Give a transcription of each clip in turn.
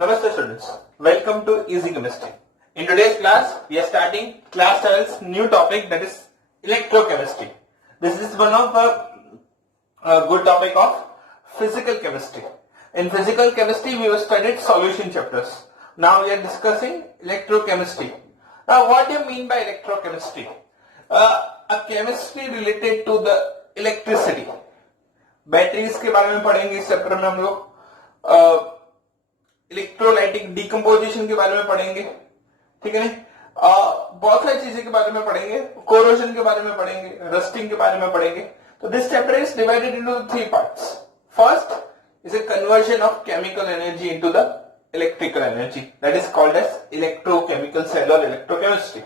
Namaste students, welcome to Easy Chemistry. In today's class, we are starting class 12's new topic, that is electrochemistry. This is one of a good topic of physical chemistry. In physical chemistry, we have studied solution chapters. Now we are discussing electrochemistry. Now what do you mean by electrochemistry? A chemistry related to the electricity. Batteries के बारे में पढ़ेंगे इस chapter में हम लोग. Electrolytic decomposition के बारे में पढ़ेंगे, ठीक है ना. बहुत सारी चीजें के बारे में पढ़ेंगे, कोरोजन के बारे में पढ़ेंगे, रस्टिंग के बारे में पढ़ेंगे. तो this chapter is divided into 3 parts. First is a conversion of chemical energy into the electrical energy, that is called as electrochemical cell or electrochemistry.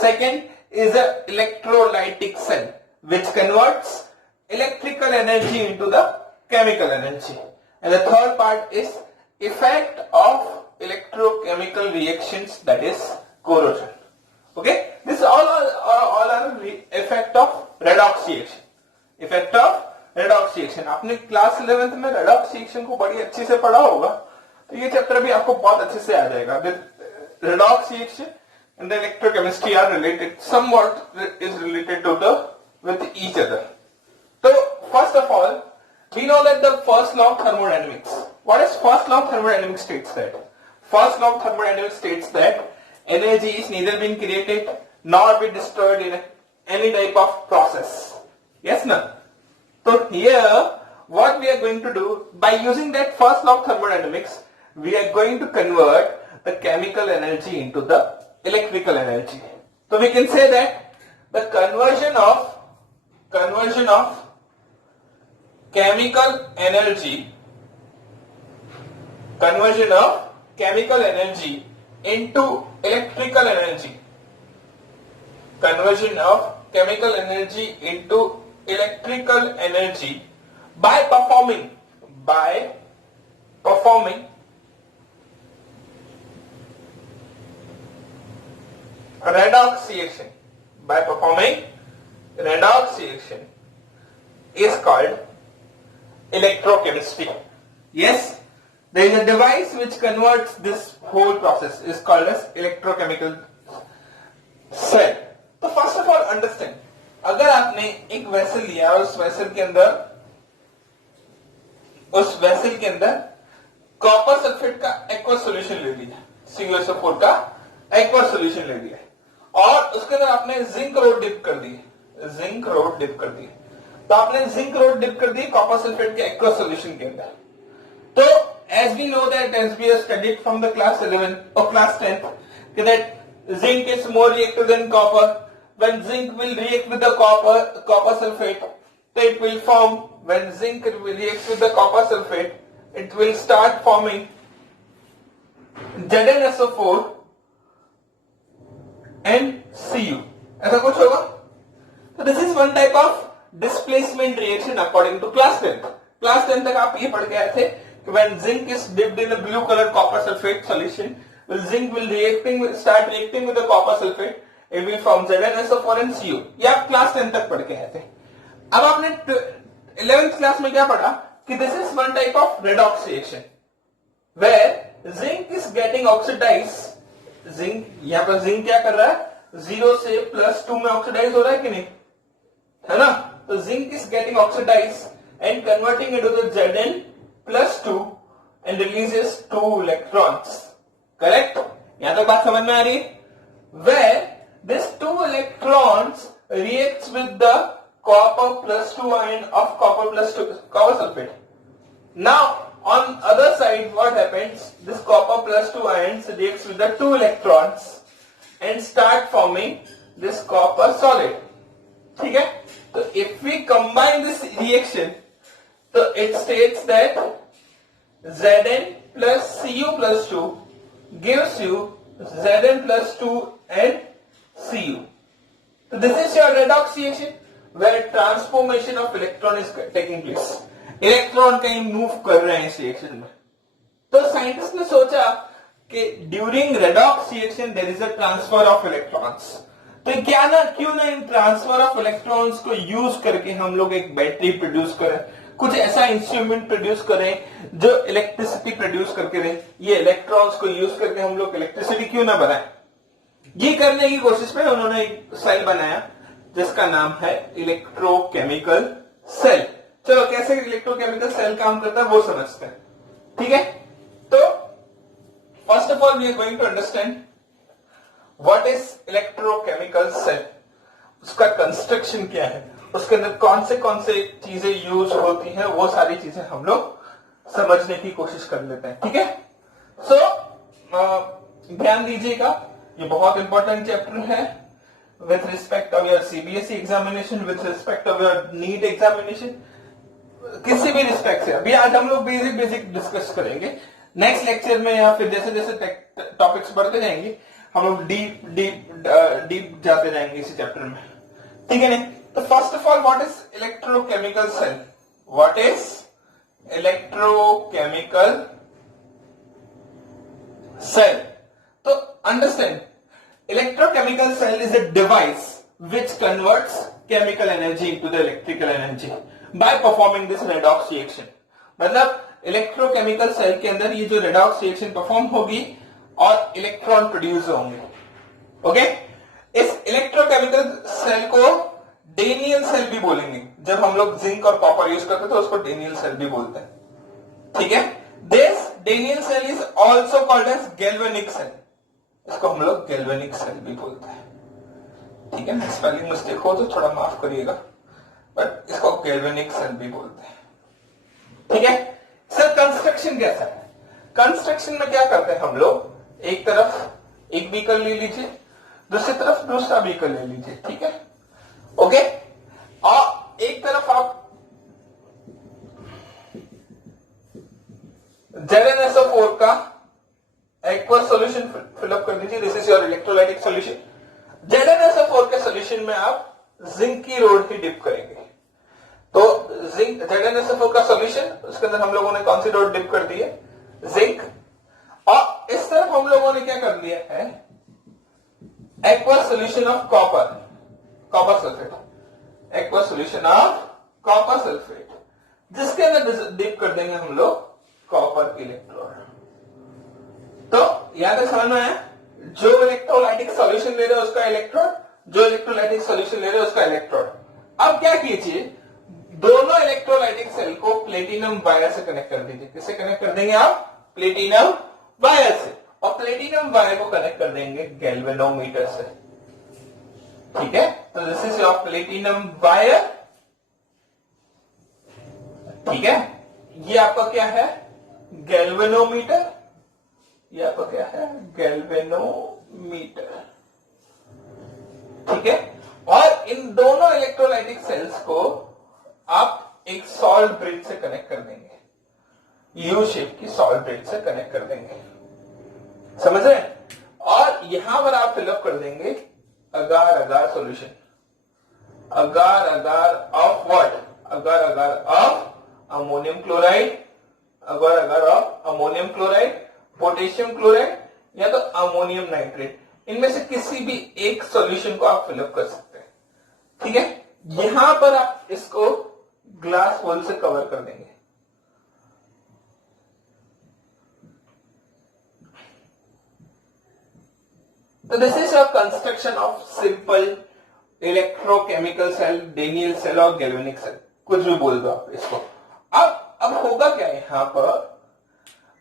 Second is a electrolytic cell which converts electrical energy into the chemical energy. And the third part is effect of electrochemical reactions, that is corrosion. Okay, this all are effect of redox reaction. Effect of redox reaction. आपने class 11th में redox reaction को बड़ी अच्छे से पढ़ा होगा, तो ये चैप्टर भी आपको बहुत अच्छे से आ जाएगा. The redox reaction and the electrochemistry are related, somewhat is related to with each other. So first of all, we know that the first law of thermodynamics. What is first law of thermodynamics states that? First law of thermodynamics states that energy is neither being created nor be destroyed in any type of process. Yes, no? So here, what we are going to do, by using that first law of thermodynamics, we are going to convert the chemical energy into the electrical energy. So we can say that the conversion of chemical energy into electrical energy, conversion of chemical energy into electrical energy by performing redox reaction. By performing redox reaction is called electrochemistry. Yes, there is a device which converts this whole process, is called as electrochemical cell. तो first of all understand, अगर आपने एक vessel लिया और उस vessel के अंदर copper sulphate का एक्वा सॉल्यूशन ले लिया, CuSO4 का एक्वा सॉल्यूशन ले लिया, और उसके अंदर आपने जिंक रोड डिप कर दी, तो आपने जिंक रोड डिप कर दी कॉपर सल्फेट के एक्वा सॉल्यूशन के अंदर. तो as we know that, as we have studied from the class 11 or class 10, that zinc is more reactive than copper. When zinc will react with the copper sulfate, so it will form, when zinc will react with the copper sulfate, it will start forming ZnSO4 and Cu. ऐसा कुछ होगा. So this is one type of displacement reaction according to class 10. Class 10 तक आप ये पढ़ के आए थे कि when zinc is dipped in a blue color copper sulfate solution, zinc will start reacting with the copper sulfate, it will form ZnSO4 and Cu. ये आप क्लास 10 तक पढ़ के आए थे. अब आपने 11th क्लास में क्या पढ़ा कि this is one type of redox reaction where zinc is getting oxidized. zinc, यहाँ पर zinc क्या कर रहा है, 0 से +2 में ऑक्सीडाइज हो रहा है कि नहीं, है ना. तो zinc is getting oxidized and converting into the Zn+2 and releases 2 electrons. Correct? यहाँ तक बात समझ में आ रही है. Where this 2 electrons reacts with the copper +2 ion of copper sulfate. Now on other side what happens, this copper +2 ions reacts with the 2 electrons and start forming this copper solid. ठीक है. So if we combine this reaction, so it states that Zn plus Cu plus 2 gives you Zn+2 and Cu. So this is your redox reaction where transformation of electron is taking place. Electron कहीं move कर रहे हैं इस reaction में. तो scientist ने सोचा कि during redox reaction there is a transfer of electrons. तो क्यों ना इन ट्रांसफर ऑफ इलेक्ट्रॉन्स को यूज करके हम लोग एक बैटरी प्रोड्यूस करें, कुछ ऐसा इंस्ट्रूमेंट प्रोड्यूस करें जो इलेक्ट्रिसिटी प्रोड्यूस करके दे। ये इलेक्ट्रॉन्स को यूज करके हम लोग इलेक्ट्रिसिटी क्यों ना बनाए। ये करने की कोशिश में उन्होंने एक सेल बनाया जिसका नाम है इलेक्ट्रोकेमिकल सेल। चलो कैसे इलेक्ट्रोकेमिकल सेल काम करता है वो समझते हैं, ठीक है। तो first of all we are going to understand what is electrochemical cell, उसका कंस्ट्रक्शन क्या है, उसके अंदर कौन से चीजें यूज होती हैं, वो सारी चीजें हम लोग समझने की कोशिश कर लेते हैं, ठीक है। सो ध्यान दीजिएगा, ये बहुत इंपॉर्टेंट चैप्टर है with respect of your CBSE examination, with respect of your NEET examination, किसी भी रिस्पेक्ट से। अभी आज हम लोग बेसिक डिस्कस करेंगे, नेक्स्ट लेक्चर में या फिर जैसे जैसे टॉपिक्स बढ़ते जाएंगे हम लोग डीप जाते जाएंगे इसी चैप्टर में, ठीक है नहीं। तो first of all what is electrochemical cell, what is electrochemical cell. तो understand, electrochemical cell is a device which converts chemical energy into the electrical energy by performing this redox reaction। मतलब electrochemical cell के अंदर ये जो redox reaction perform होगी और electron produce होंगे, okay. इस इलेक्ट्रोकेमिकल सेल को डेनियल सेल भी बोलेंगे। जब हम लोग जिंक और कॉपर यूज करते हैं तो उसको डेनियल सेल भी बोलते हैं, ठीक है। This Daniell cell is also called as galvanic cell, इसको हम लोग गैल्वेनिक सेल भी बोलते हैं, ठीक है। स्पेलिंग मिस्टेक हो तो थोड़ा माफ करिएगा, बट इसको गैल्वेनिक सेल भी बोलते हैं, ठीक है। सर कंस्ट्रक्शन कैसा है, कंस्ट्रक्शन में क्या करते हैं हम लोग, एक तरफ एक बीकर ले लीजिए, दूसरी तरफ दूसरा बीकर ले लीजिए, ठीक है, ओके। और एक तरफ आप ZnSO4 का एक्वस सॉल्यूशन फिलअप कर दीजिए, this is your electrolytic solution. ZnSO4 के सॉल्यूशन में आप जिंक की रोड ही डिप करेंगे, तो जिंक ZnSO4 का सॉल्यूशन, उसके अंदर हम लोगों ने कौन सी रोड डिप कर दी है, जिंक। और इस तरफ हम लोगों ने क्या कर लिया है, aqueous solution of copper sulphate, aqueous solution of copper sulphate, जिसके अंदर डिप कर देंगे हम लोग कॉपर इलेक्ट्रोड। तो यहां तक समझ में आया, जो इलेक्ट्रोलाइटिक सॉल्यूशन ले रहे हो उसका इलेक्ट्रोड, जो इलेक्ट्रोलाइटिक सॉल्यूशन ले रहे हो उसका इलेक्ट्रोड। अब क्या कीजिए, दोनों इलेक्ट्रोलाइटिक सेल को प्लेटिनम वायर से कनेक्ट कर दीजिए। किससे कनेक्ट कर देंगे आप, प्लेटिनम वायर से, और प्लेटिनम वायर को कनेक्ट कर देंगे गैल्वेनोमीटर से, ठीक है। तो this is your platinum wire, ठीक है। ये आपका क्या है, गैल्वेनोमीटर, ये आपका क्या है, गैल्वेनोमीटर, ठीक है। और इन दोनों इलेक्ट्रोलाइटिक सेल्स को आप एक सॉल्ट ब्रिज से कनेक्ट कर देंगे, यू शेप की सॉल्ट ब्रिज से कनेक्ट कर देंगे, समझ रहे हैं। और यहां पर आप फिलअप कर देंगे agar agar solution, agar agar of what, agar agar of ammonium chloride, agar agar of ammonium chloride, potassium chloride या तो अमोनियम नाइट्रेट, इनमें से किसी भी एक सॉल्यूशन को आप फिलअप कर सकते हैं, ठीक है। यहां पर आप इसको ग्लास वॉल से कवर कर देंगे, तो this is your construction of simple electrochemical cell, Daniell cell और गैल्वेनिक सेल, कुछ भी बोल दो आप इसको। अब होगा क्या यहां पर,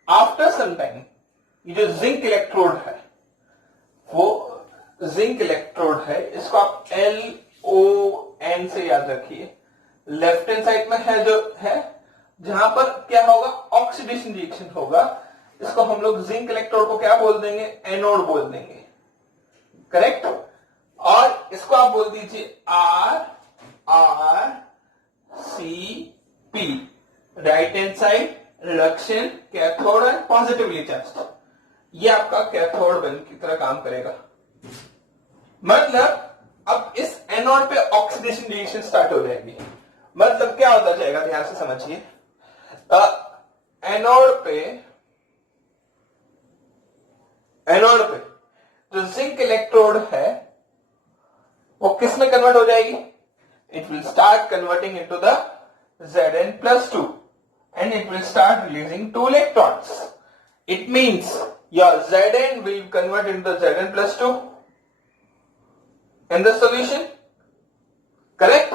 आफ्टर सम टाइम ये जो जिंक इलेक्ट्रोड है, वो जिंक इलेक्ट्रोड है, इसको आप LON से याद रखिए, लेफ्ट हैंड साइड में है जो है, जहां पर क्या होगा, ऑक्सीडेशन रिएक्शन होगा, इसको हम लोग जिंक इलेक्ट्रोड को क्या बोल देंगे, एनोड बोल देंगे, करेक्ट। और इसको आप बोल दीजिए RCP, right hand side reduction cathode and positively charged, ये आपका कैथोड बेल की तरह काम करेगा। मतलब अब इस एनोड पे ऑक्सीडेशन रिएक्शन स्टार्ट हो जाएगी। मतलब क्या होता जाएगा, ध्यान से समझिए, एनोड पे जो जिंक इलेक्ट्रोड है वो किस में कन्वर्ट हो जाएगी, it will start converting into the Zn plus 2 and it will start releasing 2 electrons. It means your Zn will convert into Zn plus 2 in the solution, correct?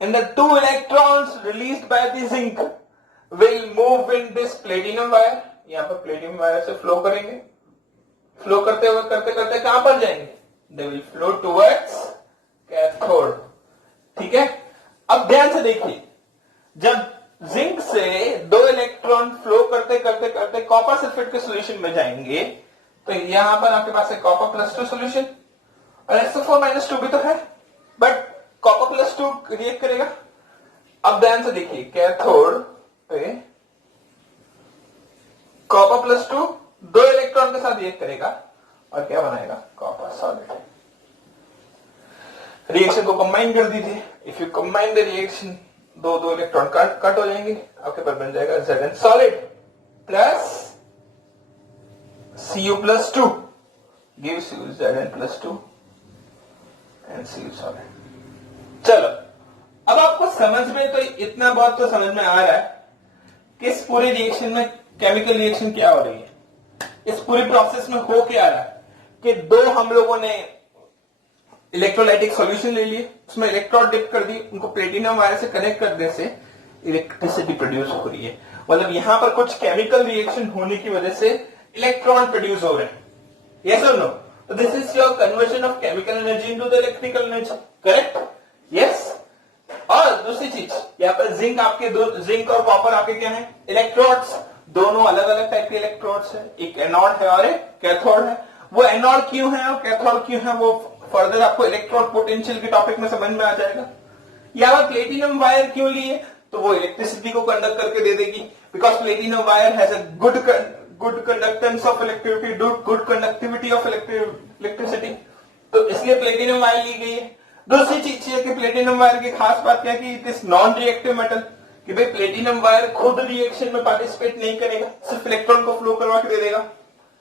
And the 2 electrons released by the zinc will move in this platinum wire. यहाँ पर platinum wire से flow करेंगे, flow करते हुए करते करते कहां पर जाएंगे? They will flow towards cathode. ठीक है, अब ध्यान से देखिए, जब जिंक से 2 इलेक्ट्रॉन फ्लो करते करते करते कॉपर सल्फेट के सॉल्यूशन में जाएंगे तो यहां पर आपके पास है कॉपर प्लस 2 सॉल्यूशन और SO4 माइनस 2 भी तो है, बट कॉपर प्लस 2 रिएक्ट करेगा। अब ध्यान से देखिए, कैथोड पे कॉपर प्लस 2 2 इलेक्ट्रॉन के साथ रिएक्ट करेगा और क्या बनाएगा? Copper solid. रिएक्शन को कंबाइन कर दीजिए। If you combine the reaction, दो इलेक्ट्रॉन कट हो जाएंगे, आपके पास बन जाएगा Zn solid plus Cu plus 2 gives you Zn plus 2 and Cu solid. चलो, अब आपको समझ में तो इतना बहुत तो समझ में आ रहा है कि इस पूरे रिएक्शन में केमिकल रिएक्शन क्या हो रही है, इस पूरी प्रोसेस में हो क्या रहा है कि 2 हम लोगों ने इलेक्ट्रोलाइटिक सॉल्यूशन ले लिए, उसमें इलेक्ट्रोड डिप कर दी, उनको प्लेटिनम वायर से कनेक्ट करने से इलेक्ट्रिसिटी प्रोड्यूस हो रही है। मतलब यहां पर कुछ केमिकल रिएक्शन होने की वजह से इलेक्ट्रॉन प्रोड्यूस हो रहे हैं। यस और नो? तो this is your conversion of chemical energy into the electrical energy, correct? Yes. और दूसरी चीज, यहाँ पर जिंक और कॉपर आपके क्या है? इलेक्ट्रोड्स। दोनों अलग अलग टाइप के इलेक्ट्रोड्स है, एक एनोड है और एक कैथोड है। वो एनोड क्यों है और कैथोड क्यों है वो फर्दर आपको इलेक्ट्रोड पोटेंशियल के टॉपिक में समझ में आ जाएगा। यहाँ प्लेटिनम वायर क्यों लिए? तो वो इलेक्ट्रिसिटी को कंडक्ट करके दे देगी, because platinum wire has a good conductance of electricity, good conductivity of electricity, तो इसलिए प्लेटिनम वायर ली गई है। दूसरी चीज है कि प्लेटिनम वायर की खास बात क्या है कि it is non reactive metal, कि भाई प्लेटिनम वायर खुद रिएक्शन में पार्टिसिपेट नहीं करेगा, सिर्फ इलेक्ट्रॉन को फ्लो करवा के दे देगा।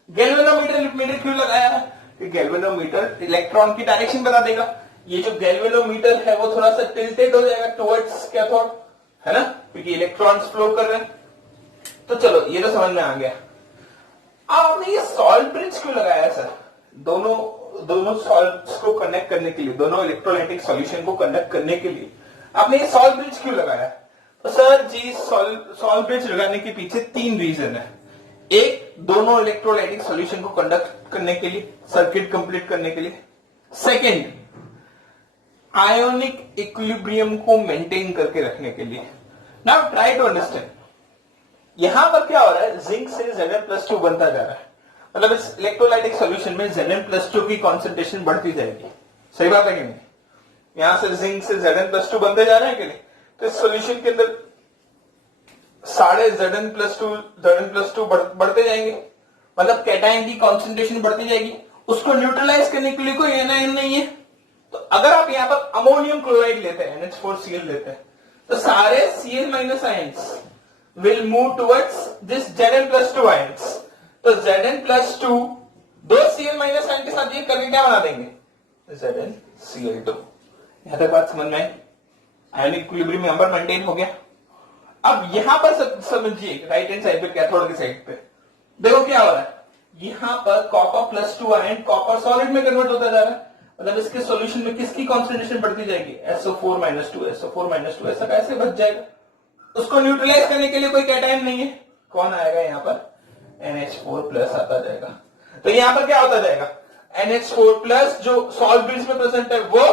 गैल्वेनोमीटर क्यों लगाया है? कि गैल्वेनोमीटर इलेक्ट्रॉन की डायरेक्शन बता देगा। ये जो गैल्वेनोमीटर है वो थोड़ा सा टिल्टेड हो जाएगा टुवर्ड्स कैथोड, है ना, क्योंकि इलेक्ट्रॉन्स फ्लो कर रहे हैं। तो चलो, ये तो समझ में आ गया। आपने ये सॉल्ट ब्रिज क्यों लगाया सर? दोनों सॉल्ट्स को कनेक्ट करने के लिए, दोनों इलेक्ट्रोलाइटिक सॉल्यूशन को कनेक्ट करने के लिए आपने ये सॉल्ट ब्रिज क्यों लगाया? तो सर जी, सॉल्ट ब्रिज लगाने के पीछे 3 रीजन है। एक, दोनों इलेक्ट्रोलाइटिक सॉल्यूशन को कंडक्ट करने के लिए, सर्किट कंप्लीट करने के लिए। सेकंड, आयोनिक इक्विलिब्रियम को मेंटेन करके रखने के लिए। नाउ ट्राई टू अंडरस्टैंड, यहां पर क्या हो रहा है? जिंक से Zn प्लस 2 बनता जा रहा है, मतलब इस इलेक्ट्रोलाइटिक सॉल्यूशन में Zn प्लस 2 की कॉन्सेंट्रेशन बढ़ती जाएगी। सही बात है कि नहीं? यहां से जिंक से Zn प्लस 2 बनते जा रहे हैं कि नहीं? तो इस सॉल्यूशन के अंदर साढ़े Zn प्लस 2 बढ़ते जाएंगे, मतलब कैटायन की कॉन्सेंट्रेशन बढ़ती जाएगी। उसको न्यूट्रलाइज करने के लिए कोई एनायन नहीं है। तो अगर आप यहां पर अमोनियम क्लोराइड लेते हैं, NH4Cl लेते हैं, तो सारे Cl minus ions will move towards this Zn plus 2 ions. तो Zn plus 2 दो Cl माइनस आयन के साथ ये करके क्या बना देंगे? ZnCl2। यहां तक बात समझ में आई? आयोनिक इक्विलिब्रियम यहां पर मेंटेन हो गया। अब यहां पर समझिए, राइट हैंड साइड पे, कैथोड के साइड पे देखो क्या हो रहा है। यहां पर copper plus 2 ion copper solid में कन्वर्ट होता जा रहा है, मतलब इसके सॉल्यूशन में किसकी कॉन्सेंट्रेशन बढ़ती जाएगी? SO4 माइनस 2 ऐसा कैसे बच जाएगा? उसको न्यूट्रलाइज करने के लिए कोई कैटायन नहीं है। कौन आएगा यहां पर? NH4 प्लस आता जाएगा। तो यहां पर क्या होता जाएगा? NH4 प्लस जो सॉल्ट ब्रिज में प्रेजेंट है वो,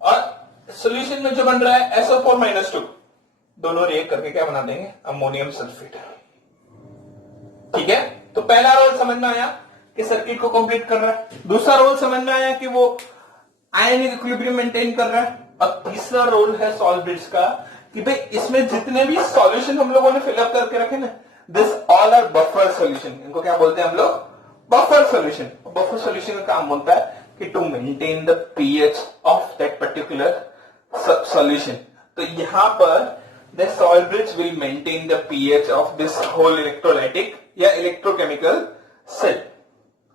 और सॉल्यूशन में जो बन रहा है SO4 माइनस 2, दोनों रिएक्ट करके क्या बना देंगे? Ammonium sulphate. ठीक है, तो पहला रोल समझ में आया कि सर्किट को कंप्लीट कर रहा है। दूसरा रोल समझ में आया कि वो आयनिक इक्विलिब्रियम मेंटेन कर रहा है। और तीसरा रोल है सॉल्ट ब्रिज का कि भाई इसमें जितने भी सॉल्यूशन हम लोगों ने फिलअप करके रखे ना, this all are buffer solution. इनको क्या बोलते हैं हम लोग? Buffer solution. बफर सॉल्यूशन का काम होता है कि to maintain the pH of that particular solution. तो यहां पर the salt bridge will maintain the pH of this whole electrolytic या electrochemical cell.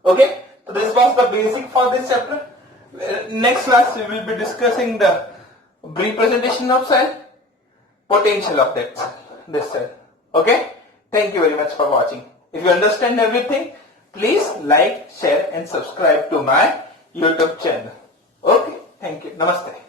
Okay, so this was the basic for this chapter. Next class we will be discussing the representation of cell, potential of that cell, this cell. Okay? Thank you very much for watching. If you understand everything, please like, share and subscribe to my YouTube channel. Okay? Thank you. Namaste.